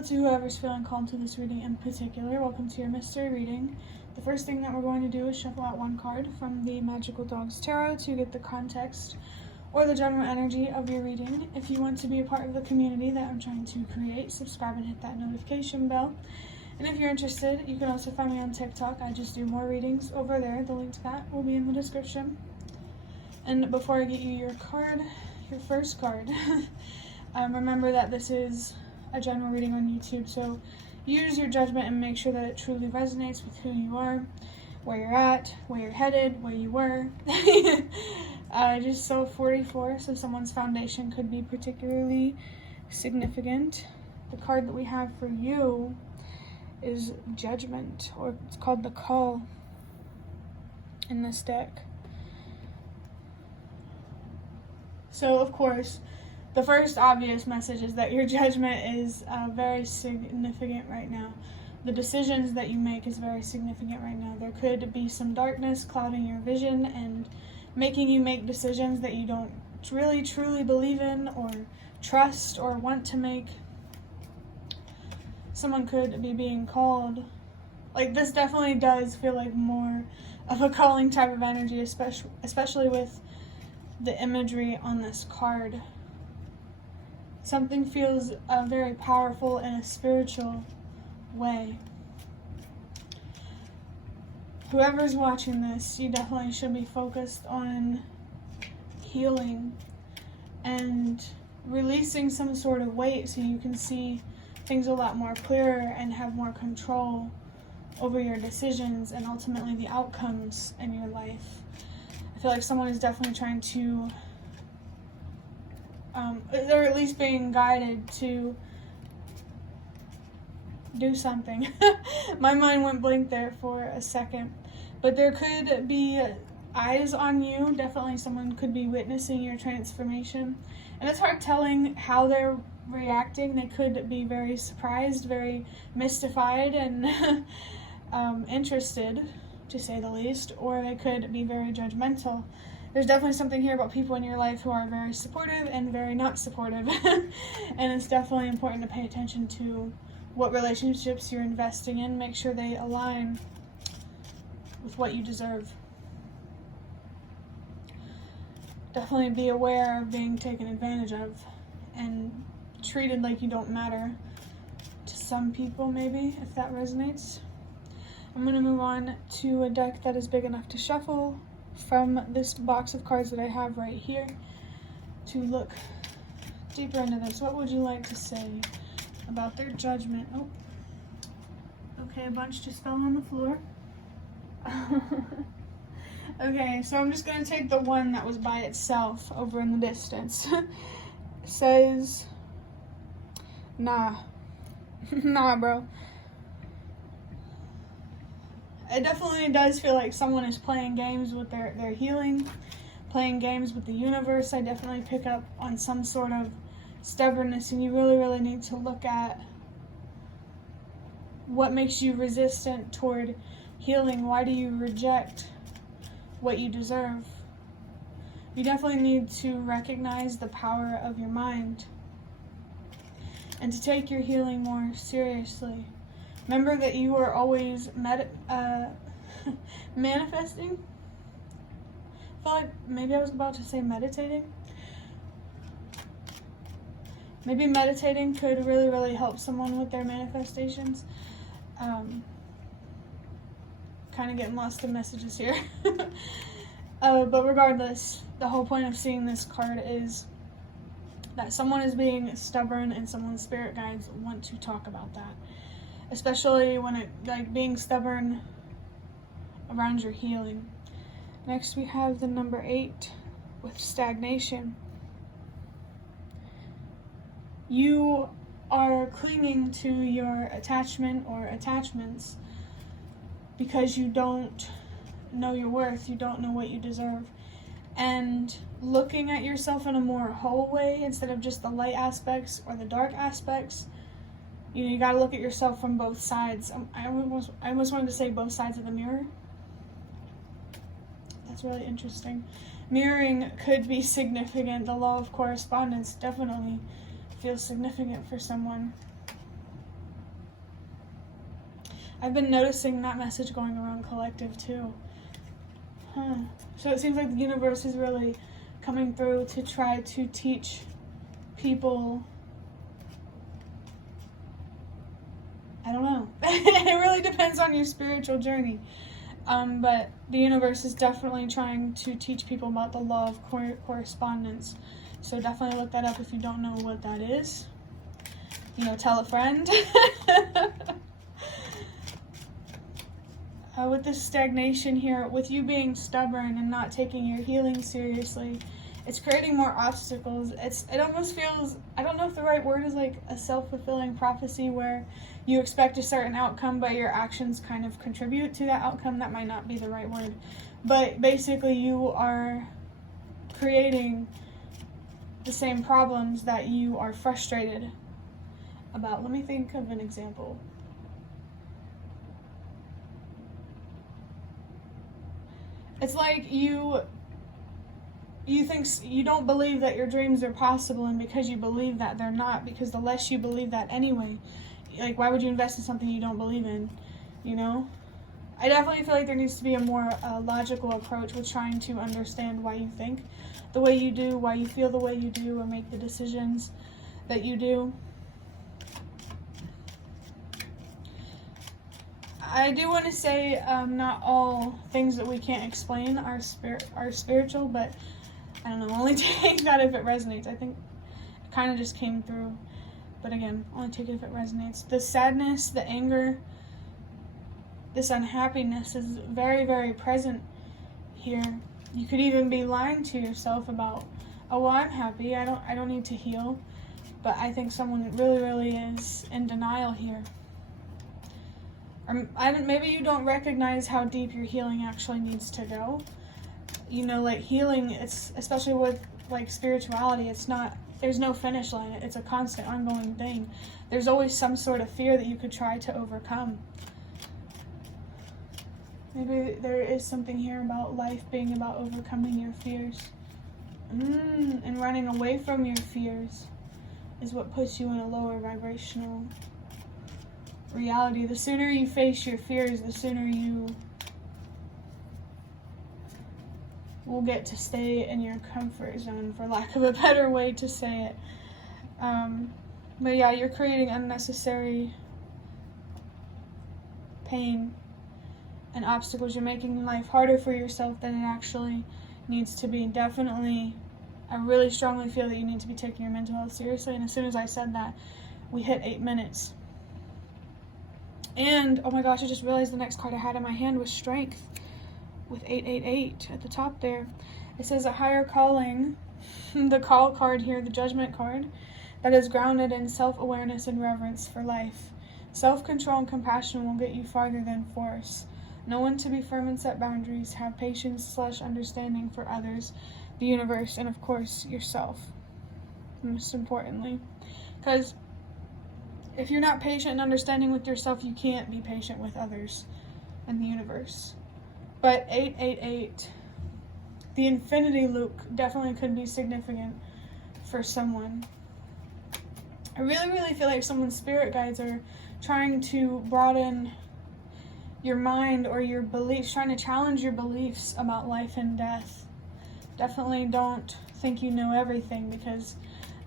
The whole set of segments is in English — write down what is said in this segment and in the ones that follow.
Hello to whoever's feeling called to this reading in particular. Welcome to your mystery reading. The first thing that we're going to do is shuffle out one card from the Magical Dogs Tarot to get the context or the general energy of your reading. If you want to be a part of the community that I'm trying to create, subscribe and hit that notification bell. And if you're interested, you can also find me on TikTok. I just do more readings over there. The link to that will be in the description. And before I get you your card, your first card, remember that this is a general reading on YouTube, so use your judgment and make sure that it truly resonates with who you are, where you're at, where you're headed, where you were. Just so 44, so someone's foundation could be particularly significant. The card that we have for you is Judgment, or it's called the Call in this deck. So, of course, the first obvious message is that your judgment is very significant right now. The decisions that you make is very significant right now. There could be some darkness clouding your vision and making you make decisions that you don't really truly believe in or trust or want to make. Someone could be being called. Like, this definitely does feel like more of a calling type of energy, especially with the imagery on this card. Something feels very powerful in a spiritual way. Whoever's watching this, you definitely should be focused on healing and releasing some sort of weight so you can see things a lot more clearer and have more control over your decisions and ultimately the outcomes in your life. I feel like someone is definitely trying to they're at least being guided to do something. My mind went blank there for a second. But there could be eyes on you. Definitely someone could be witnessing your transformation. And it's hard telling how they're reacting. They could be very surprised, very mystified, and interested, to say the least. Or they could be very judgmental. There's definitely something here about people in your life who are very supportive and very not supportive. And it's definitely important to pay attention to what relationships you're investing in. Make sure they align with what you deserve. Definitely be aware of being taken advantage of and treated like you don't matter to some people, maybe, if that resonates. I'm going to move on to a deck that is big enough to shuffle from this box of cards that I have right here to look deeper into this. What would you like to say about their judgment? Oh, okay, a bunch just fell on the floor. Okay, so I'm just going to take the one that was by itself over in the distance. It says, nah. Nah, bro. It definitely does feel like someone is playing games with their healing, playing games with the universe. I definitely pick up on some sort of stubbornness, and you really, really need to look at what makes you resistant toward healing. Why do you reject what you deserve? You definitely need to recognize the power of your mind and to take your healing more seriously. Remember that you are always manifesting. I felt like maybe I was about to say meditating. Maybe meditating could really, really help someone with their manifestations. Kind of getting lost in messages here. But regardless, the whole point of seeing this card is that someone is being stubborn and someone's spirit guides want to talk about that. Especially when it, like, being stubborn around your healing. Next we have the number 8 with stagnation. You are clinging to your attachment or attachments because you don't know your worth, you don't know what you deserve. And looking at yourself in a more whole way instead of just the light aspects or the dark aspects. You gotta look at yourself from both sides. I almost wanted to say both sides of the mirror. That's really interesting. Mirroring could be significant. The law of correspondence definitely feels significant for someone. I've been noticing that message going around collective too. So it seems like the universe is really coming through to try to teach people. I don't know. It really depends on your spiritual journey. But the universe is definitely trying to teach people about the law of correspondence. So definitely look that up if you don't know what that is. You know, tell a friend. With this stagnation here, with you being stubborn and not taking your healing seriously, it's creating more obstacles. It almost feels, I don't know if the right word is like a self-fulfilling prophecy where you expect a certain outcome, but your actions kind of contribute to that outcome. That might not be the right word. But basically you are creating the same problems that you are frustrated about. Let me think of an example. It's like you think you don't believe that your dreams are possible, and because you believe that they're not, because the less you believe that anyway, like why would you invest in something you don't believe in, you know? I definitely feel like there needs to be a more logical approach with trying to understand why you think the way you do, why you feel the way you do, or make the decisions that you do. I do want to say not all things that we can't explain are spiritual, but I don't know, only take that if it resonates. I think it kind of just came through, but again, only take it if it resonates. The sadness, the anger, this unhappiness is very, very present here. You could even be lying to yourself about, oh, well, I'm happy, I don't need to heal, but I think someone really, really is in denial here. Or maybe you don't recognize how deep your healing actually needs to go. You know, like healing, it's especially with like spirituality, there's no finish line. It's a constant, ongoing thing. There's always some sort of fear that you could try to overcome. Maybe there is something here about life being about overcoming your fears. And running away from your fears is what puts you in a lower vibrational reality. The sooner you face your fears, the sooner you will get to stay in your comfort zone, for lack of a better way to say it. But yeah, you're creating unnecessary pain and obstacles. You're making life harder for yourself than it actually needs to be. Definitely, I really strongly feel that you need to be taking your mental health seriously, and as soon as I said that, we hit 8 minutes. And, oh my gosh, I just realized the next card I had in my hand was Strength with 888 at the top there. It says a higher calling, the call card here, the Judgment card, that is grounded in self-awareness and reverence for life. Self-control and compassion will get you farther than force. Know when to be firm and set boundaries. Have patience/understanding for others, the universe, and of course, yourself, most importantly. Because if you're not patient and understanding with yourself, you can't be patient with others and the universe. But 888, the infinity loop definitely could be significant for someone. I really, really feel like someone's spirit guides are trying to broaden your mind or your beliefs, trying to challenge your beliefs about life and death. Definitely don't think you know everything, because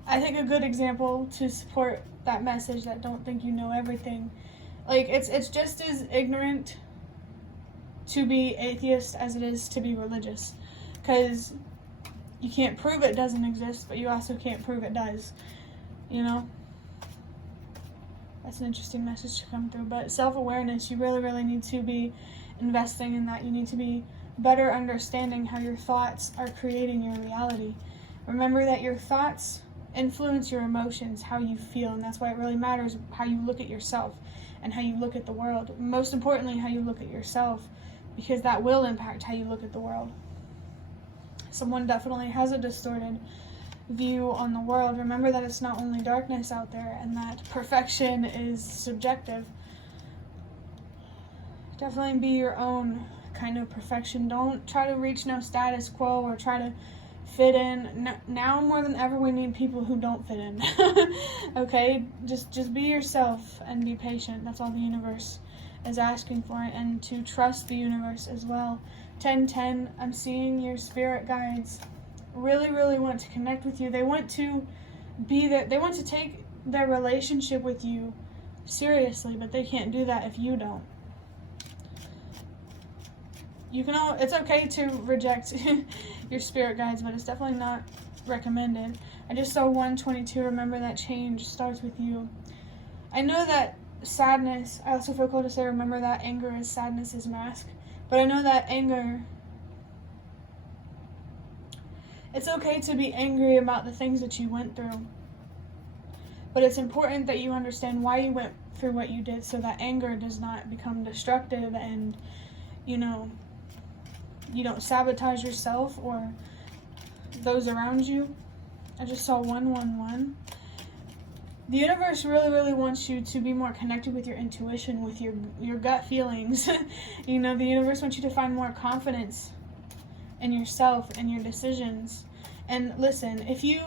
I think a good example to support that message, that don't think you know everything, like it's just as ignorant to be atheist as it is to be religious, because you can't prove it doesn't exist, but you also can't prove it does, you know? That's an interesting message to come through. But self-awareness, you really, really need to be investing in that. You need to be better understanding how your thoughts are creating your reality. Remember that your thoughts influence your emotions, how you feel, and that's why it really matters how you look at yourself and how you look at the world. Most importantly, how you look at yourself, because that will impact how you look at the world. Someone definitely has a distorted view on the world. Remember that it's not only darkness out there, and that perfection is subjective. Definitely be your own kind of perfection. Don't try to reach no status quo or try to fit in. Now more than ever, we need people who don't fit in. Okay, just be yourself and be patient. That's all the universe is asking for it, and to trust the universe as well. 1010, I'm seeing your spirit guides really, really want to connect with you. They want to be there. They want to take their relationship with you seriously, but they can't do that if you don't. It's okay to reject your spirit guides, but it's definitely not recommended. I just saw 122, remember that change starts with you. I know that sadness, I also feel called to say, remember that anger is sadness's mask. But I know that anger, it's okay to be angry about the things that you went through. But it's important that you understand why you went through what you did, so that anger does not become destructive and, you don't sabotage yourself or those around you. I just saw 111. The universe really, really wants you to be more connected with your intuition, with your gut feelings. The universe wants you to find more confidence in yourself and your decisions. And listen, if you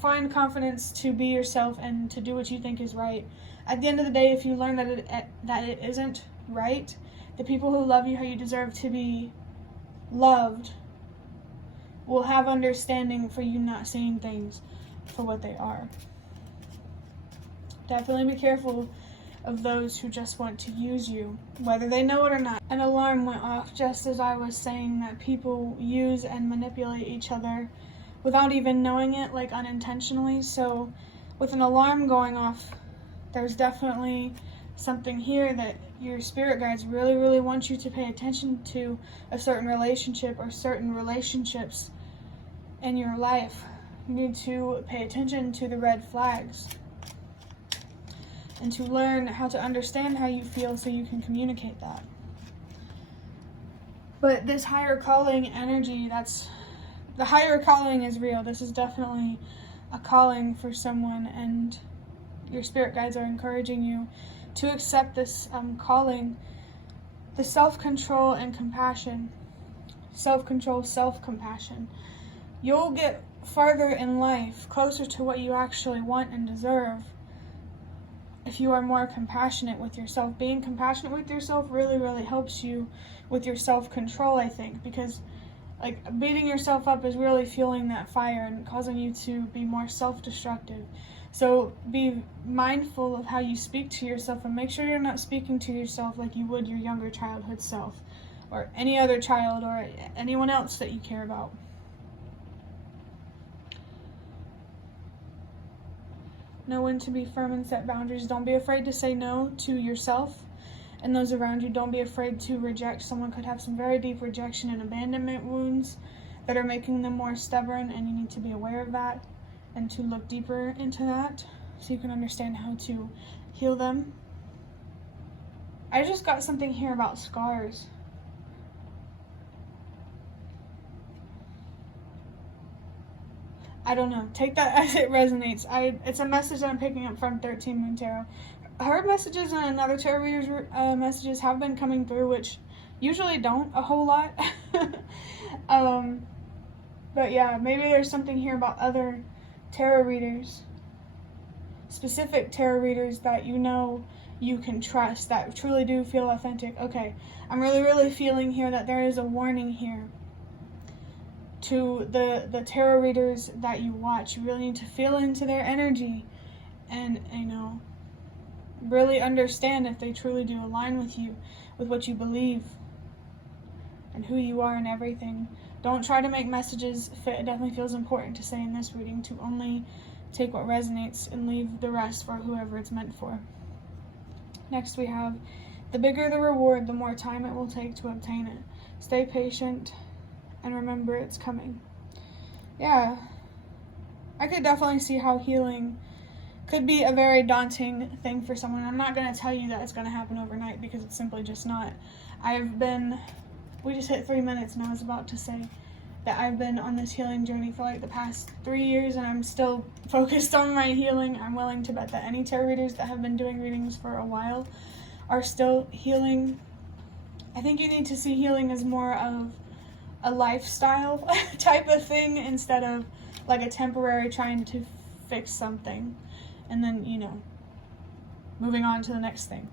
find confidence to be yourself and to do what you think is right, at the end of the day, if you learn that it isn't right, the people who love you how you deserve to be loved will have understanding for you not seeing things for what they are. Definitely be careful of those who just want to use you, whether they know it or not. An alarm went off just as I was saying that people use and manipulate each other without even knowing it, like unintentionally. So with an alarm going off, there's definitely something here that your spirit guides really, really want you to pay attention to, a certain relationship or certain relationships in your life. You need to pay attention to the red flags and to learn how to understand how you feel so you can communicate that. But this higher calling energy, the higher calling is real. This is definitely a calling for someone, and your spirit guides are encouraging you to accept this calling. The self-control and compassion. Self-control, self-compassion. You'll get farther in life, closer to what you actually want and deserve, if you are more compassionate with yourself. Being compassionate with yourself really, really helps you with your self-control, I think, because beating yourself up is really fueling that fire and causing you to be more self-destructive. So be mindful of how you speak to yourself, and make sure you're not speaking to yourself like you would your younger childhood self, or any other child, or anyone else that you care about. Know when to be firm and set boundaries. Don't be afraid to say no to yourself and those around you. Don't be afraid to reject. Someone could have some very deep rejection and abandonment wounds that are making them more stubborn, and you need to be aware of that and to look deeper into that so you can understand how to heal them. I just got something here about scars. I don't know. Take that as it resonates. It's a message that I'm picking up from 13 Moon Tarot. Her messages and another tarot reader's messages have been coming through, which usually don't a whole lot. But yeah, maybe there's something here about other tarot readers, specific tarot readers that you can trust, that truly do feel authentic. Okay, I'm really, really feeling here that there is a warning here to the tarot readers that you watch. You really need to feel into their energy and, really understand if they truly do align with you, with what you believe and who you are and everything. Don't try to make messages fit. It definitely feels important to say in this reading to only take what resonates and leave the rest for whoever it's meant for. Next we have, the bigger the reward, the more time it will take to obtain it. Stay patient and remember it's coming. Yeah, I could definitely see how healing could be a very daunting thing for someone. I'm not going to tell you that it's going to happen overnight, because it's simply just not. We just hit 3 minutes, and I was about to say that I've been on this healing journey for the past 3 years, and I'm still focused on my healing. I'm willing to bet that any tarot readers that have been doing readings for a while are still healing. I think you need to see healing as more of a lifestyle type of thing, instead of a temporary trying to fix something and then, moving on to the next thing.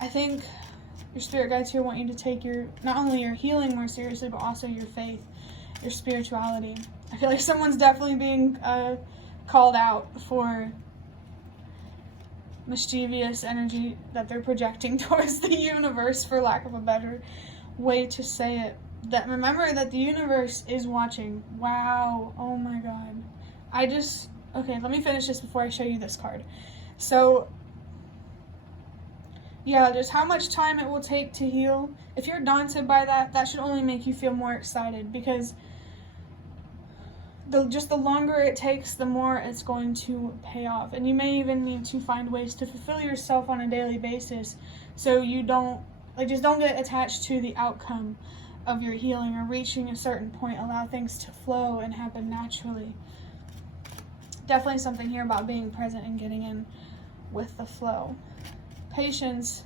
I think your spirit guides here want you to take not only your healing more seriously, but also your faith, your spirituality. I feel like someone's definitely being called out for mischievous energy that they're projecting towards the universe, for lack of a better way to say it. That remember that the universe is watching. Wow. Oh my God. Okay, let me finish this before I show you this card. So, yeah, just how much time it will take to heal. If you're daunted by that, that should only make you feel more excited, because the longer it takes, the more it's going to pay off. And you may even need to find ways to fulfill yourself on a daily basis, so you don't get attached to the outcome of your healing or reaching a certain point. Allow things to flow and happen naturally. Definitely something here about being present and getting in with the flow. Patience.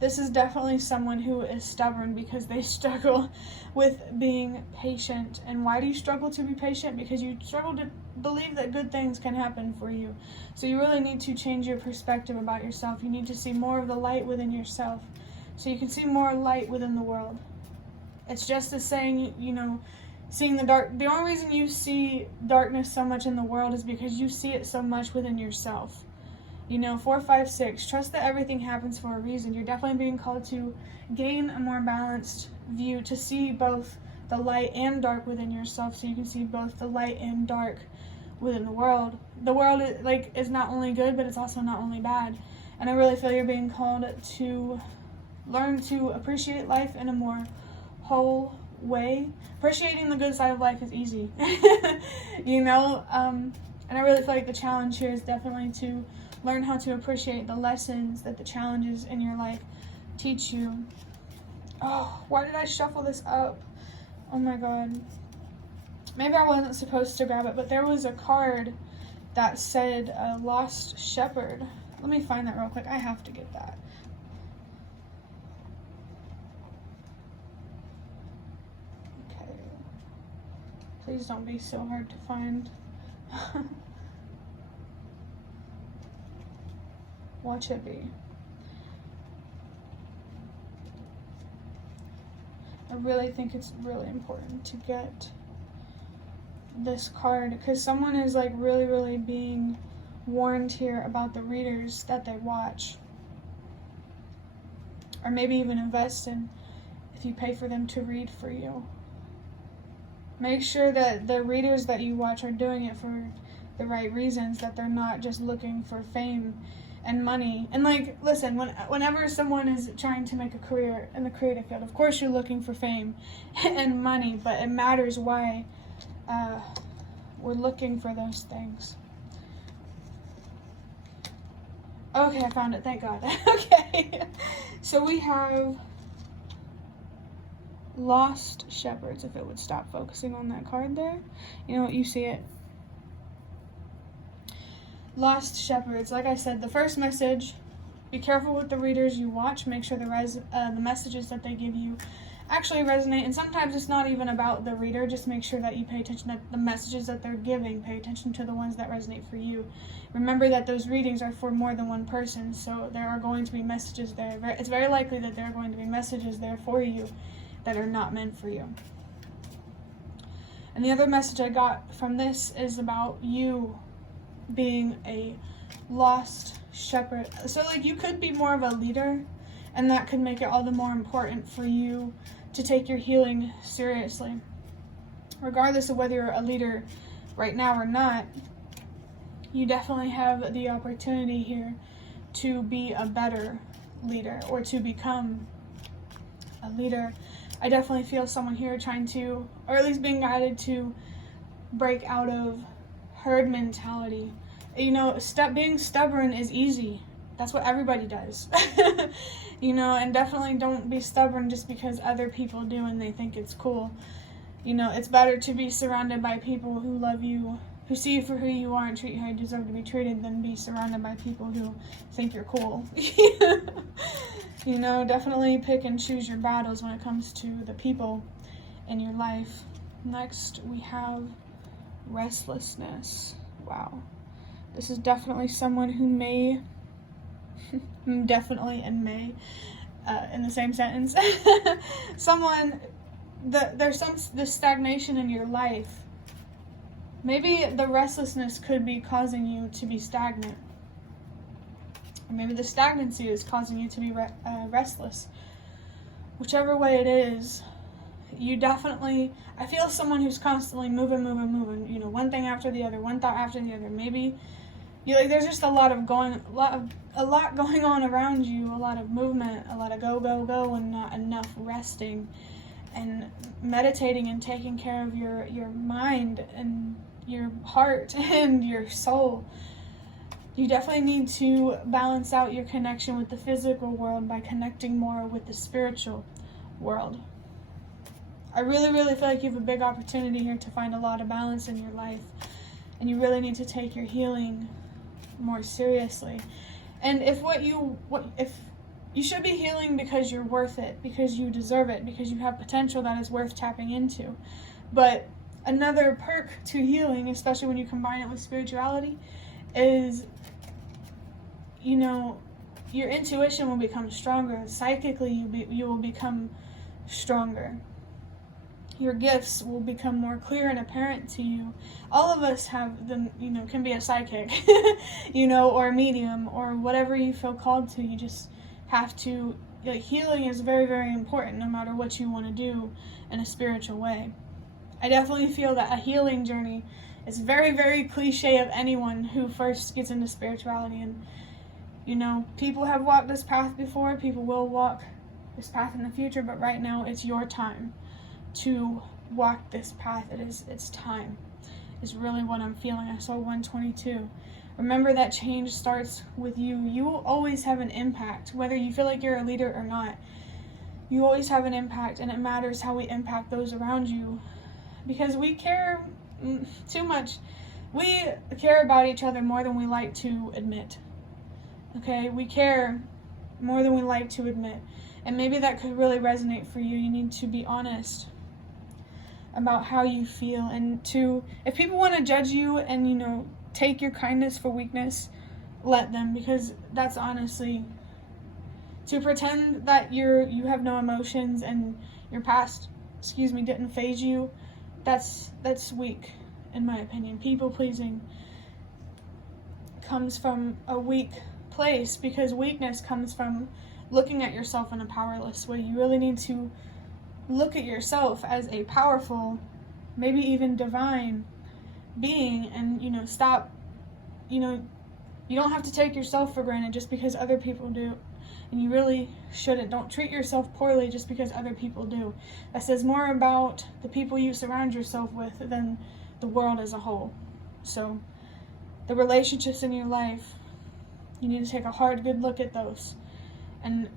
This is definitely someone who is stubborn because they struggle with being patient. And why do you struggle to be patient? Because you struggle to believe that good things can happen for you. So you really need to change your perspective about yourself. You need to see more of the light within yourself, so you can see more light within the world. It's just as saying, seeing the dark. The only reason you see darkness so much in the world is because you see it so much within yourself. 4, 5, 6. Trust that everything happens for a reason. You're definitely being called to gain a more balanced view, to see both the light and dark within yourself, so you can see both the light and dark within the world. The world is not only good, but it's also not only bad. And I really feel you're being called to learn to appreciate life in a more whole way. Appreciating the good side of life is easy. And I really feel like the challenge here is definitely to learn how to appreciate the lessons that the challenges in your life teach you. Oh, why did I shuffle this up? Oh my God. Maybe I wasn't supposed to grab it, but there was a card that said Lost Shepherd. Let me find that real quick. I have to get that. Okay. Please don't be so hard to find. Watch it be. I really think it's really important to get this card, because someone is really, really being warned here about the readers that they watch, or maybe even invest in if you pay for them to read for you. Make sure that the readers that you watch are doing it for the right reasons, that they're not just looking for fame and money. And listen, whenever someone is trying to make a career in the creative field, of course you're looking for fame and money, but it matters why we're looking for those things. Okay, I found it, thank God. Okay, so we have Lost Shepherds. If it would stop focusing on that card there. You know what, you see it. Lost Shepherds. Like I said, the first message, be careful with the readers you watch. Make sure the messages that they give you actually resonate. And sometimes it's not even about the reader. Just make sure that you pay attention to the messages that they're giving. Pay attention to the ones that resonate for you. Remember that those readings are for more than one person, so there are going to be messages there. It's very likely that there are going to be messages there for you that are not meant for you. And the other message I got from this is about you being a lost shepherd. So you could be more of a leader, and that could make it all the more important for you to take your healing seriously. Regardless of whether you're a leader right now or not, you definitely have the opportunity here to be a better leader, or to become a leader. I definitely feel someone here trying to, or at least being guided to, break out of herd mentality. Being stubborn is easy. That's what everybody does. And definitely don't be stubborn just because other people do and they think it's cool. It's better to be surrounded by people who love you, who see you for who you are and treat you how you deserve to be treated, than be surrounded by people who think you're cool. Definitely pick and choose your battles when it comes to the people in your life. Next, we have restlessness. Wow. This is definitely someone who may definitely and may in the same sentence. There's this stagnation in your life. Maybe the restlessness could be causing you to be stagnant. Or maybe the stagnancy is causing you to be restless. Whichever way it is, you definitely, I feel someone who's constantly moving, one thing after the other, one thought after the other. Maybe there's just a lot going on around you, a lot of movement, a lot of go, and not enough resting and meditating and taking care of your mind and your heart and your soul. You definitely need to balance out your connection with the physical world by connecting more with the spiritual world. I really, really feel like you have a big opportunity here to find a lot of balance in your life, and you really need to take your healing more seriously. And if you should be healing because you're worth it, because you deserve it, because you have potential that is worth tapping into. But another perk to healing, especially when you combine it with spirituality, is, your intuition will become stronger. Psychically, you will become stronger. Your gifts will become more clear and apparent to you. All of us have them, can be a psychic, or a medium, or whatever you feel called to. You just have to, healing is very, very important no matter what you want to do in a spiritual way. I definitely feel that a healing journey is very, very cliche of anyone who first gets into spirituality. And, people have walked this path before, people will walk this path in the future, but right now it's your time to walk this path. It's time is really what I'm feeling. I saw 122. Remember that change starts with you. You will always have an impact, whether you feel like you're a leader or not. You always have an impact, and it matters how we impact those around you, because we care too much. We care about each other more than we like to admit. Okay, we care more than we like to admit, and maybe that could really resonate for you. You need to be honest about how you feel, and if people want to judge you and take your kindness for weakness, let them, because that's honestly, to pretend that you have no emotions and your past didn't faze you, that's weak in my opinion. People pleasing comes from a weak place, because weakness comes from looking at yourself in a powerless way. You really need to look at yourself as a powerful, maybe even divine being, and stop, you don't have to take yourself for granted just because other people do, and you really shouldn't. Don't treat yourself poorly just because other people do. That says more about the people you surround yourself with than the world as a whole. So the relationships in your life, you need to take a hard, good look at those, and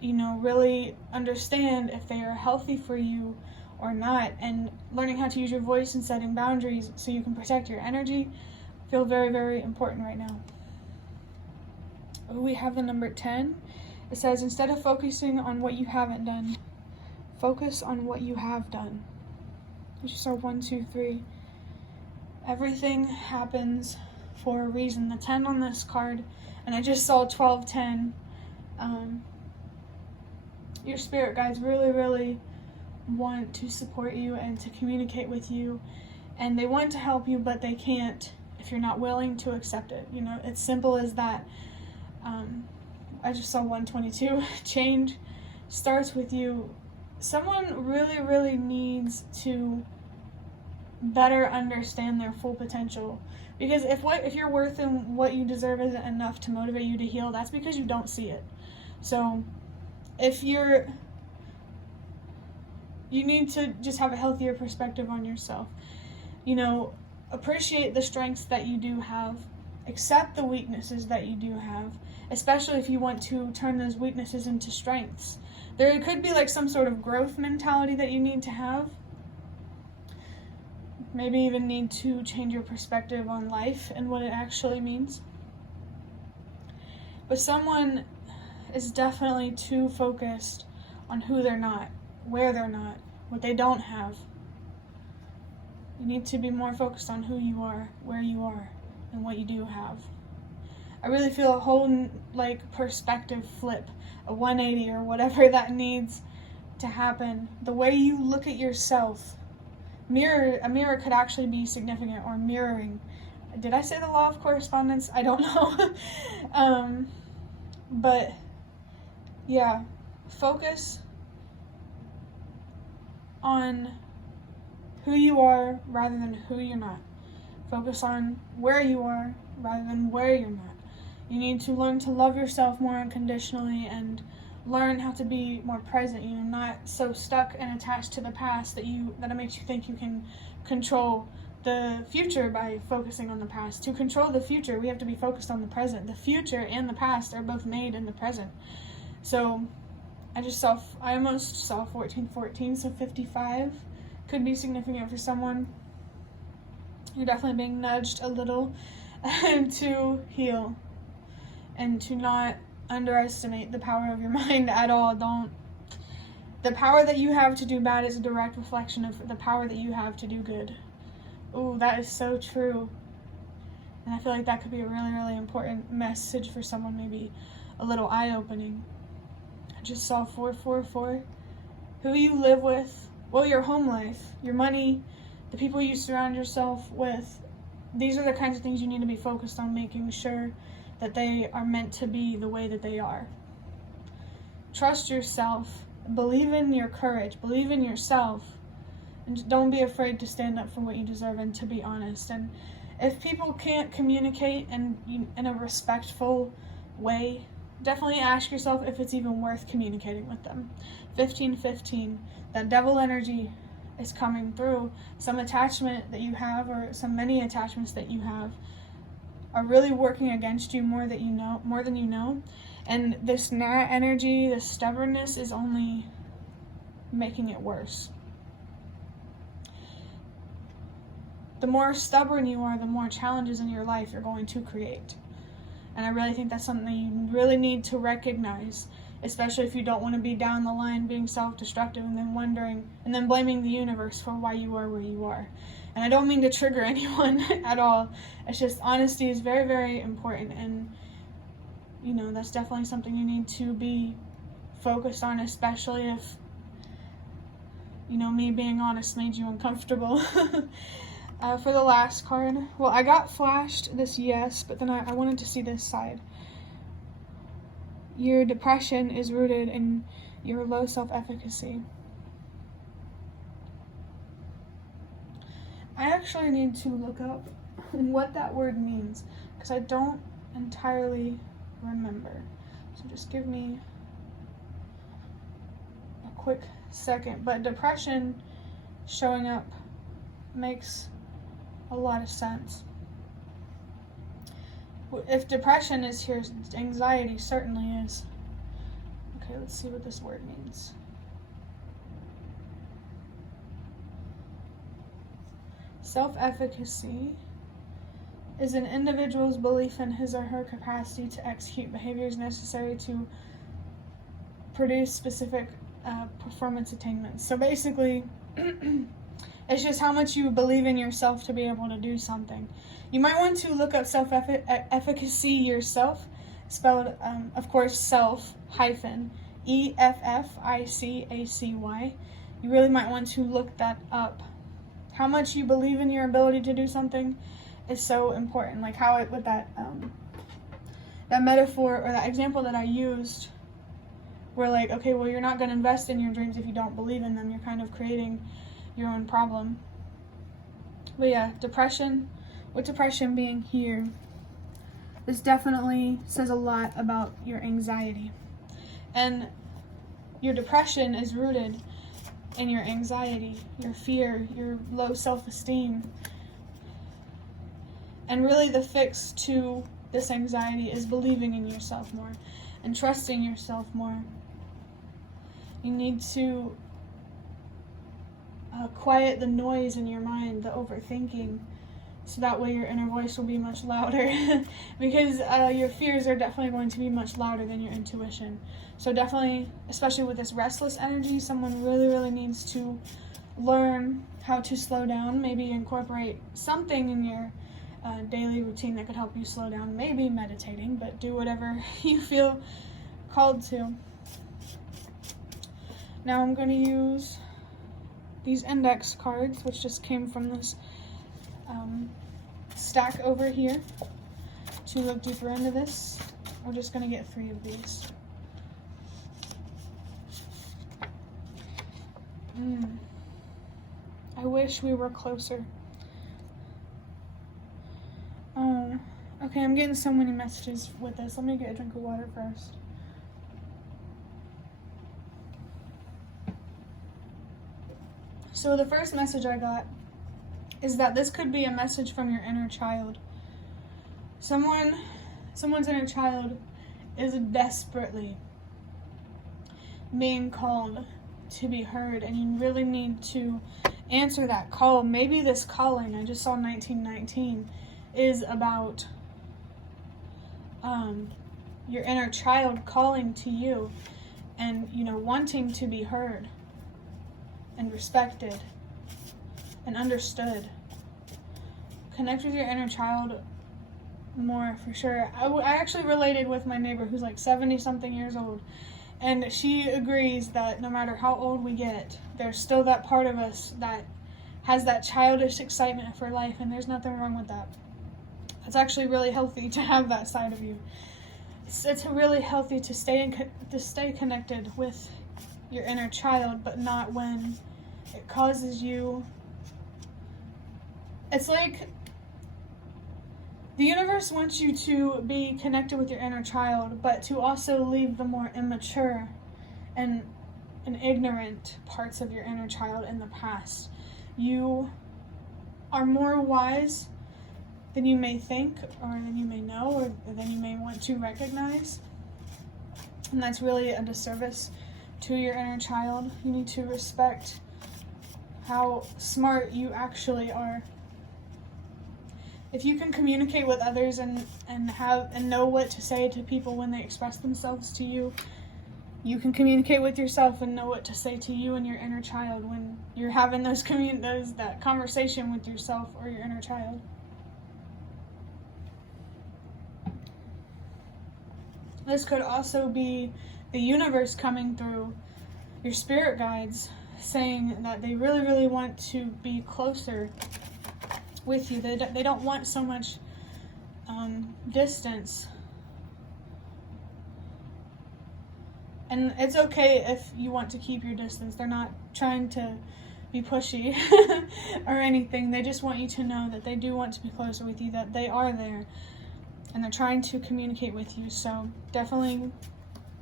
really understand if they are healthy for you or not, and learning how to use your voice and setting boundaries so you can protect your energy feel very, very important right now. We have the number 10. It says, instead of focusing on what you haven't done, focus on what you have done. You just saw 1, 2, 3. Everything happens for a reason. The 10 on this card, and I just saw 12, 10. Your spirit guides really, really want to support you and to communicate with you, and they want to help you, but they can't if you're not willing to accept it. It's simple as that. I just saw 122. Change starts with you. Someone really, really needs to better understand their full potential, because if your worth and what you deserve isn't enough to motivate you to heal, that's because you don't see it. So if you need to just have a healthier perspective on yourself. Appreciate the strengths that you do have. Accept the weaknesses that you do have, especially if you want to turn those weaknesses into strengths. There could be some sort of growth mentality that you need to have. Maybe even need to change your perspective on life and what it actually means. But someone is definitely too focused on who they're not, where they're not, what they don't have. You need to be more focused on who you are, where you are, and what you do have. I really feel a whole like perspective flip, a 180 or whatever that needs to happen. The way you look at yourself, a mirror could actually be significant, or mirroring. Did I say the law of correspondence? I don't know. But yeah, focus on who you are rather than who you're not. Focus on where you are rather than where you're not. You need to learn to love yourself more unconditionally and learn how to be more present, not so stuck and attached to the past that it makes you think you can control the future by focusing on the past. To control the future, we have to be focused on the present. The future and the past are both made in the present. So I almost saw 1414, so 55 could be significant for someone. You're definitely being nudged a little to heal and to not underestimate the power of your mind at all. The power that you have to do bad is a direct reflection of the power that you have to do good. Ooh, that is so true. And I feel like that could be a really, really important message for someone, maybe a little eye-opening. I just saw 444. Who you live with, well, your home life, your money, the people you surround yourself with, these are the kinds of things you need to be focused on, making sure that they are meant to be the way that they are. Trust yourself. Believe in your courage. Believe in yourself. And don't be afraid to stand up for what you deserve and to be honest. And if people can't communicate in a respectful way, definitely ask yourself if it's even worth communicating with them. 1515, that devil energy is coming through. Some attachment that you have, or many attachments that you have, are really working against you more than you know. And this gnat energy, this stubbornness, is only making it worse. The more stubborn you are, the more challenges in your life you're going to create. And I really think that's something that you really need to recognize, especially if you don't want to be down the line being self-destructive and then wondering and then blaming the universe for why you are where you are. And I don't mean to trigger anyone at all. It's just honesty is very, very important, and that's definitely something you need to be focused on, especially if me being honest made you uncomfortable. For the last card, well, I got flashed this yes, but then I wanted to see this side. Your depression is rooted in your low self-efficacy. I actually need to look up what that word means, because I don't entirely remember. So just give me a quick second. But depression showing up makes a lot of sense. If depression is here, anxiety certainly is. Okay, let's see what this word means. Self-efficacy is an individual's belief in his or her capacity to execute behaviors necessary to produce specific performance attainments. So basically, it's just how much you believe in yourself to be able to do something. You might want to look up self-efficacy yourself, spelled, of course, self-EFFICACY. You really might want to look that up. How much you believe in your ability to do something is so important. Like how it with that metaphor or that example that I used, where like, okay, well, you're not going to invest in your dreams if you don't believe in them. You're kind of creating your own problem. But yeah, depression, with depression being here, this definitely says a lot about your anxiety. And your depression is rooted in your anxiety, your fear, your low self-esteem. And really the fix to this anxiety is believing in yourself more and trusting yourself more. You need to quiet the noise in your mind, the overthinking, so that way your inner voice will be much louder. Because your fears are definitely going to be much louder than your intuition. So definitely, especially with this restless energy, someone really, really needs to learn how to slow down, maybe incorporate something in your daily routine that could help you slow down. Maybe meditating, but do whatever you feel called to. Now I'm going to use these index cards, which just came from this stack over here, to look deeper into this. We're just going to get 3 of these. I wish we were closer. Okay, I'm getting so many messages with this. Let me get a drink of water first. So the first message I got is that this could be a message from your inner child. Someone's inner child is desperately being called to be heard, and you really need to answer that call. Maybe this calling, I just saw 1919, is about your inner child calling to you and, wanting to be heard and respected and understood. Connect with your inner child more, for sure. I actually related with my neighbor who's like 70-something years old, and she agrees that no matter how old we get, there's still that part of us that has that childish excitement for life, and there's nothing wrong with that. It's actually really healthy to have that side of you. It's really healthy to stay connected with your inner child, but not when it causes you. It's like the universe wants you to be connected with your inner child, but to also leave the more immature and ignorant parts of your inner child in the past. You are more wise than you may think, or than you may know, or than you may want to recognize. And that's really a disservice to your inner child. You need to respect how smart you actually are. If you can communicate with others and know what to say to people when they express themselves to you, you can communicate with yourself and know what to say to you and your inner child when you're having that conversation with yourself or your inner child. This could also be the universe coming through, your spirit guides, saying that they really, really want to be closer with you. They don't want so much distance. And it's okay if you want to keep your distance. They're not trying to be pushy or anything. They just want you to know that they do want to be closer with you, that they are there, and they're trying to communicate with you. So definitely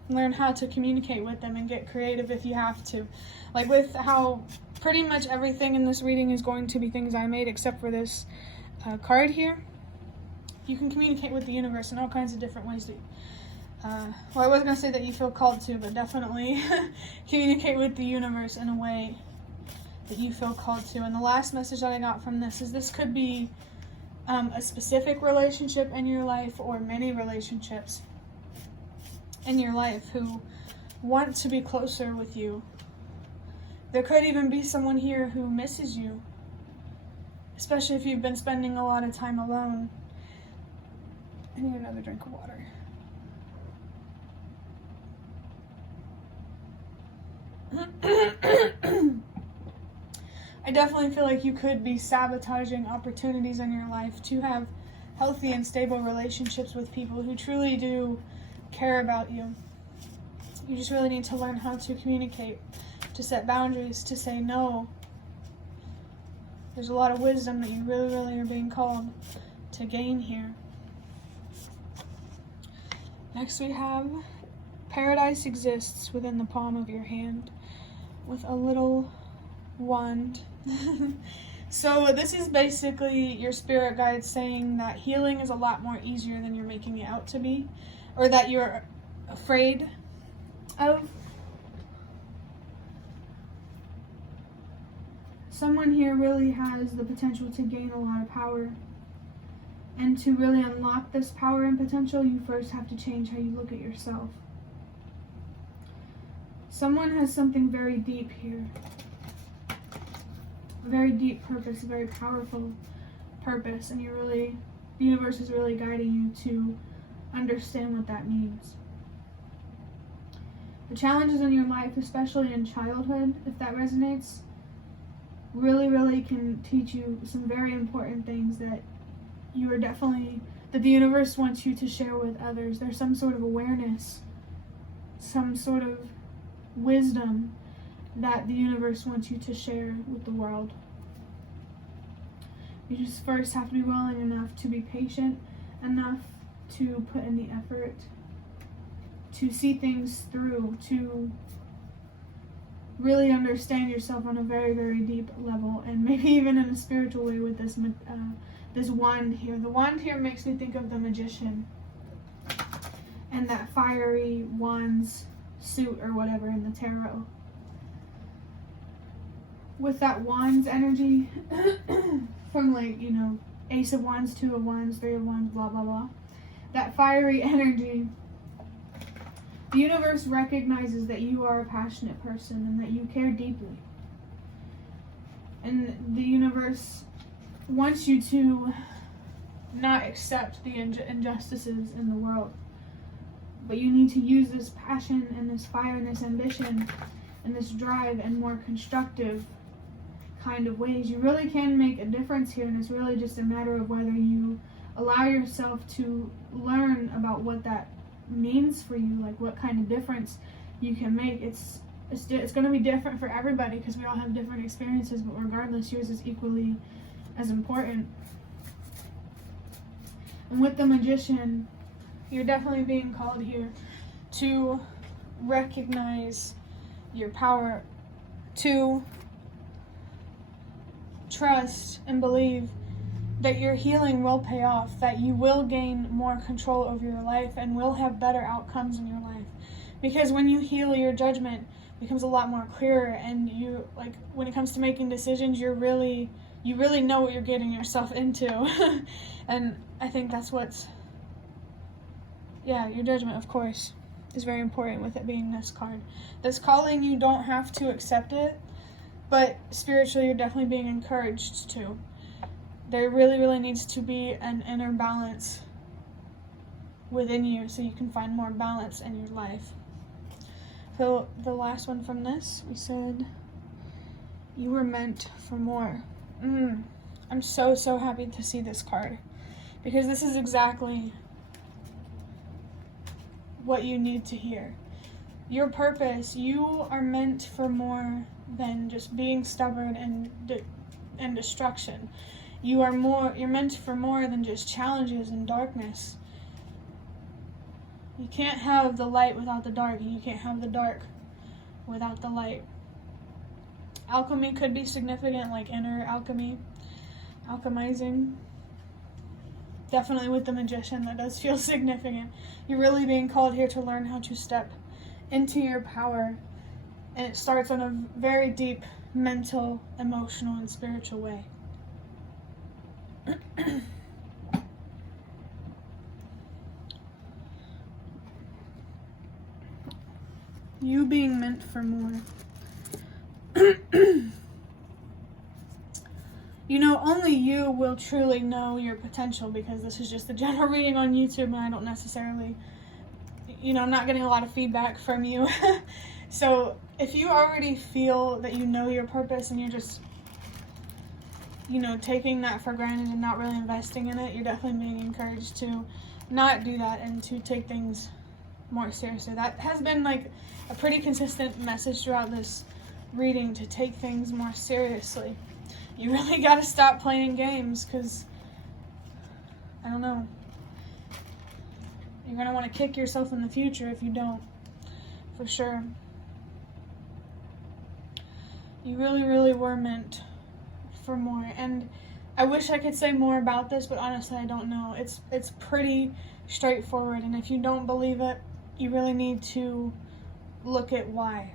learn how to communicate with them and get creative if you have to. Like with how pretty much everything in this reading is going to be things I made except for this card here. You can communicate with the universe in all kinds of different ways. I was going to say that you feel called to, but definitely communicate with the universe in a way that you feel called to. And the last message that I got from this could be a specific relationship in your life, or many relationships in your life who want to be closer with you. There could even be someone here who misses you, especially if you've been spending a lot of time alone. I need another drink of water. I definitely feel like you could be sabotaging opportunities in your life to have healthy and stable relationships with people who truly do care about you. You just really need to learn how to communicate, to set boundaries, to say no. There's a lot of wisdom that you really, really are being called to gain here. Next we have paradise exists within the palm of your hand with a little wand. So this is basically your spirit guide saying that healing is a lot more easier than you're making it out to be, or that you're afraid of. Someone here really has the potential to gain a lot of power. And to really unlock this power and potential, you first have to change how you look at yourself. Someone has something very deep here. A very deep purpose, a very powerful purpose, and you're really the universe is really guiding you to understand what that means. The challenges in your life, especially in childhood, if that resonates, really, really can teach you some very important things that that the universe wants you to share with others. There's some sort of awareness, some sort of wisdom that the universe wants you to share with the world. You just first have to be willing enough to be patient enough to put in the effort to see things through, to really understand yourself on a very, very deep level, and maybe even in a spiritual way with this wand here. The wand here makes me think of the magician and that fiery wands suit or whatever in the tarot. With that wands energy from Ace of Wands, Two of Wands, Three of Wands, blah, blah, blah. That fiery energy, the universe recognizes that you are a passionate person and that you care deeply. And the universe wants you to not accept the injustices in the world. But you need to use this passion and this fire and this ambition and this drive in more constructive kind of ways. You really can make a difference here, and it's really just a matter of whether you allow yourself to learn about what that means for you, like what kind of difference you can make. It's going to be different for everybody because we all have different experiences, but regardless, yours is equally as important. And with the magician, you're definitely being called here to recognize your power, to trust and believe that your healing will pay off, that you will gain more control over your life and will have better outcomes in your life. Because when you heal, your judgment becomes a lot more clearer, and you, like, when it comes to making decisions, you really know what you're getting yourself into. And I think that's your judgment, of course, is very important with it being this card. This calling, you don't have to accept it, but spiritually you're definitely being encouraged to. There really, really needs to be an inner balance within you so you can find more balance in your life. So the last one from this, we said, you were meant for more. I'm so, so happy to see this card, because this is exactly what you need to hear. Your purpose, you are meant for more than just being stubborn and destruction. You're meant for more than just challenges and darkness. You can't have the light without the dark, and you can't have the dark without the light. Alchemy could be significant, like inner alchemy, alchemizing. Definitely with the magician, that does feel significant. You're really being called here to learn how to step into your power, and it starts on a very deep mental, emotional, and spiritual way. You being meant for more. Only you will truly know your potential, because this is just a general reading on YouTube, and I don't necessarily, I'm not getting a lot of feedback from you. So if you already feel that you know your purpose and you're just, taking that for granted and not really investing in it, you're definitely being encouraged to not do that and to take things more seriously. That has been like a pretty consistent message throughout this reading, to take things more seriously. You really got to stop playing games, because, I don't know, you're going to want to kick yourself in the future if you don't, for sure. You really, really were meant for more, and I wish I could say more about this, but honestly I don't know. It's pretty straightforward, and if you don't believe it, you really need to look at why,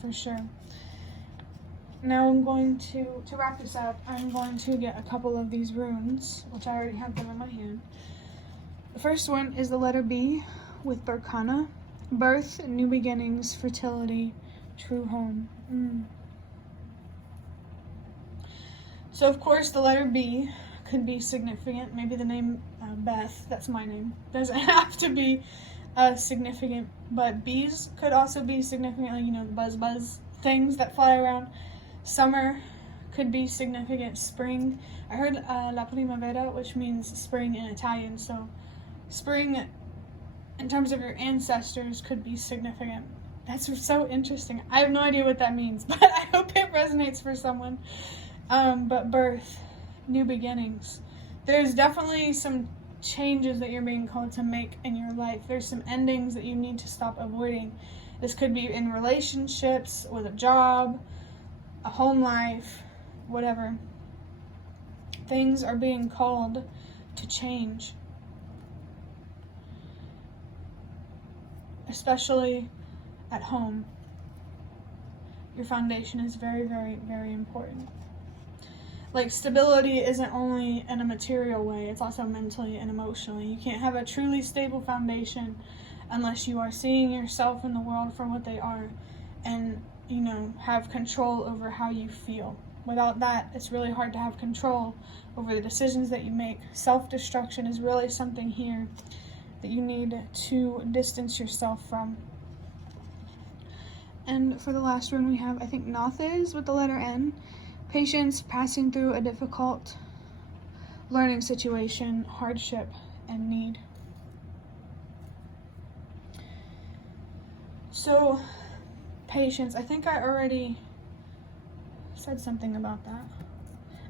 for sure. Now I'm going to wrap this up, I'm going to get a couple of these runes, which I already have them in my hand. The first one is the letter B with Berkana. Birth, new beginnings, fertility, true home. So of course the letter B could be significant. Maybe the name Beth, that's my name, doesn't have to be significant, but bees could also be significant, like, the buzz things that fly around. Summer could be significant. Spring, I heard la primavera, which means spring in Italian, so spring in terms of your ancestors could be significant. That's so interesting. I have no idea what that means, but I hope it resonates for someone. But birth, new beginnings. There's definitely some changes that you're being called to make in your life. There's some endings that you need to stop avoiding. This could be in relationships, with a job, a home life, whatever. Things are being called to change. Especially at home. Your foundation is very, very, very important. Like, stability isn't only in a material way, it's also mentally and emotionally. You can't have a truly stable foundation unless you are seeing yourself in the world for what they are and, have control over how you feel. Without that, it's really hard to have control over the decisions that you make. Self-destruction is really something here that you need to distance yourself from. And for the last one, we have, I think, Nathes with the letter N. Patience, passing through a difficult learning situation, hardship, and need. So, patience. I think I already said something about that.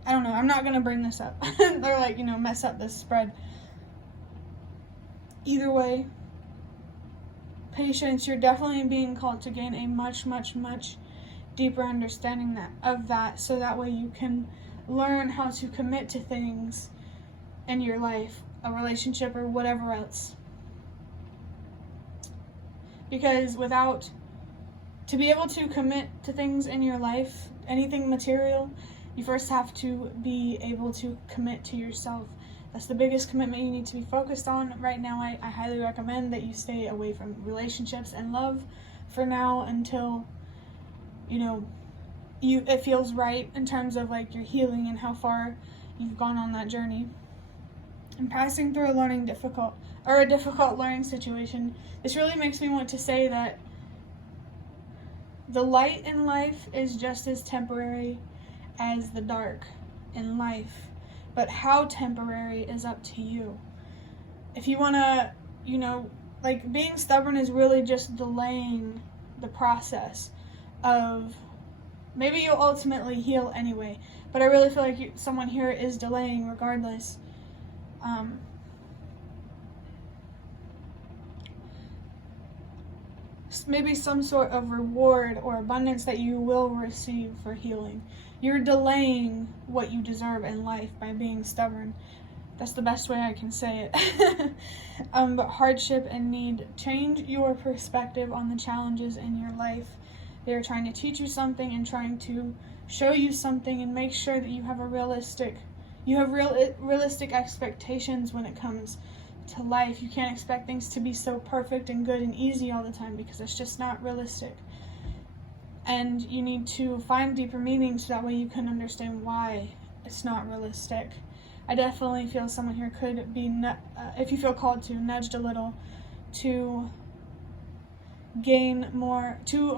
I don't know. I'm not going to bring this up. Or, mess up this spread. Either way, patience, you're definitely being called to gain a much, much, much deeper understanding of that, so that way you can learn how to commit to things in your life, a relationship or whatever else. Because to be able to commit to things in your life, anything material, you first have to be able to commit to yourself. That's the biggest commitment you need to be focused on right now. I highly recommend that you stay away from relationships and love for now until it feels right in terms of your healing and how far you've gone on that journey. And passing through a difficult learning situation, this really makes me want to say that the light in life is just as temporary as the dark in life, but how temporary is up to you. If you want to, being stubborn is really just delaying the process of, maybe you'll ultimately heal anyway, but I really feel like someone here is delaying regardless. Maybe some sort of reward or abundance that you will receive for healing. You're delaying what you deserve in life by being stubborn. That's the best way I can say it. But hardship and need, change your perspective on the challenges in your life. They're trying to teach you something and trying to show you something, and make sure that you have realistic expectations when it comes to life. You can't expect things to be so perfect and good and easy all the time, because it's just not realistic. And you need to find deeper meanings so that way you can understand why it's not realistic. I definitely feel someone here could be, if you feel called to, nudged a little to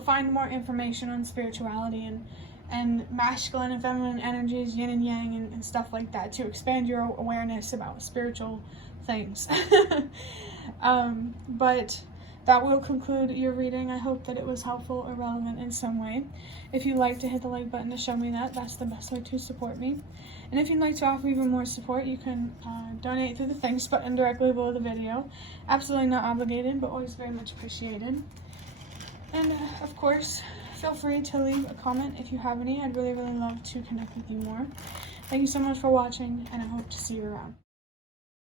find more information on spirituality and masculine and feminine energies, yin and yang, and stuff like that, to expand your awareness about spiritual things. But that will conclude your reading. I hope that it was helpful or relevant in some way. If you'd like to hit the like button to show me that's the best way to support me. And if you'd like to offer even more support, you can donate through the thanks button directly below the video. Absolutely not obligated, but always very much appreciated. And of course, feel free to leave a comment if you have any. I'd really, really love to connect with you more. Thank you so much for watching, and I hope to see you around.